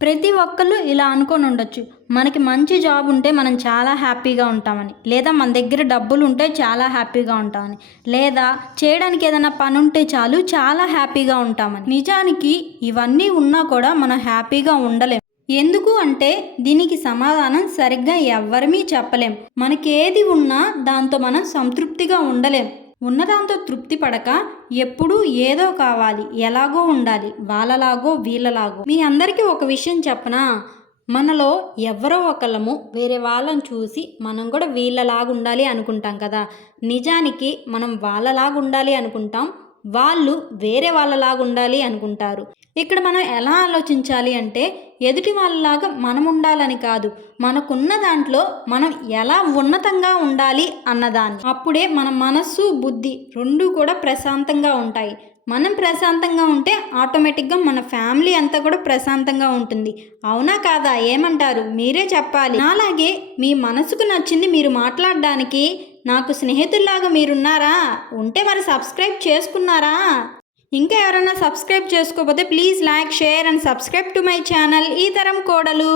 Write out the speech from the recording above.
ప్రతి ఒక్కళ్ళు ఇలా అనుకొని ఉండొచ్చు. మనకి మంచి జాబ్ ఉంటే మనం చాలా హ్యాపీగా ఉంటామని, లేదా మన దగ్గర డబ్బులు ఉంటే చాలా హ్యాపీగా ఉంటామని, లేదా చేయడానికి ఏదైనా పని ఉంటే చాలు చాలా హ్యాపీగా ఉంటామని. నిజానికి ఇవన్నీ ఉన్నా కూడా మనం హ్యాపీగా ఉండలేం. ఎందుకు అంటే దీనికి సమాధానం సరిగ్గా ఎవ్వరమీ చెప్పలేం. మనకేది ఉన్నా దాంతో మనం సంతృప్తిగా ఉండలేం. ఉన్నదాంతో తృప్తి పడక ఎప్పుడూ ఏదో కావాలి, ఎలాగో ఉండాలి, వాళ్ళలాగో వీళ్ళలాగో. మీ అందరికీ ఒక విషయం చెప్పనా? మనలో ఎవరో ఒకళ్ళము వేరే వాళ్ళని చూసి మనం కూడా వీళ్ళలాగా ఉండాలి అనుకుంటాం కదా. నిజానికి మనం వాళ్ళలాగా ఉండాలి అనుకుంటాం, వాళ్ళు వేరే వాళ్ళలాగా ఉండాలి అనుకుంటారు. ఇక్కడ మనం ఎలా ఆలోచించాలి అంటే ఎదుటి వాళ్ళలాగా మనం ఉండాలని కాదు, మనకున్న దాంట్లో మనం ఎలా ఉన్నతంగా ఉండాలి అన్నదాన్ని. అప్పుడే మన మనస్సు బుద్ధి రెండూ కూడా ప్రశాంతంగా ఉంటాయి. మనం ప్రశాంతంగా ఉంటే ఆటోమేటిక్గా మన ఫ్యామిలీ అంతా కూడా ప్రశాంతంగా ఉంటుంది. అవునా కాదా? ఏమంటారు? మీరే చెప్పాలి. అలాగే మీ మనసుకు నచ్చింది మీరు మాట్లాడడానికి నాకు స్నేహితుల్లాగా మీరున్నారా? ఉంటే మరి సబ్స్క్రైబ్ చేసుకున్నారా? ఇంకా ఎవరైనా సబ్స్క్రైబ్ చేసుకోకపోతే please like, share and subscribe to my channel ఈ తరం కోడలు.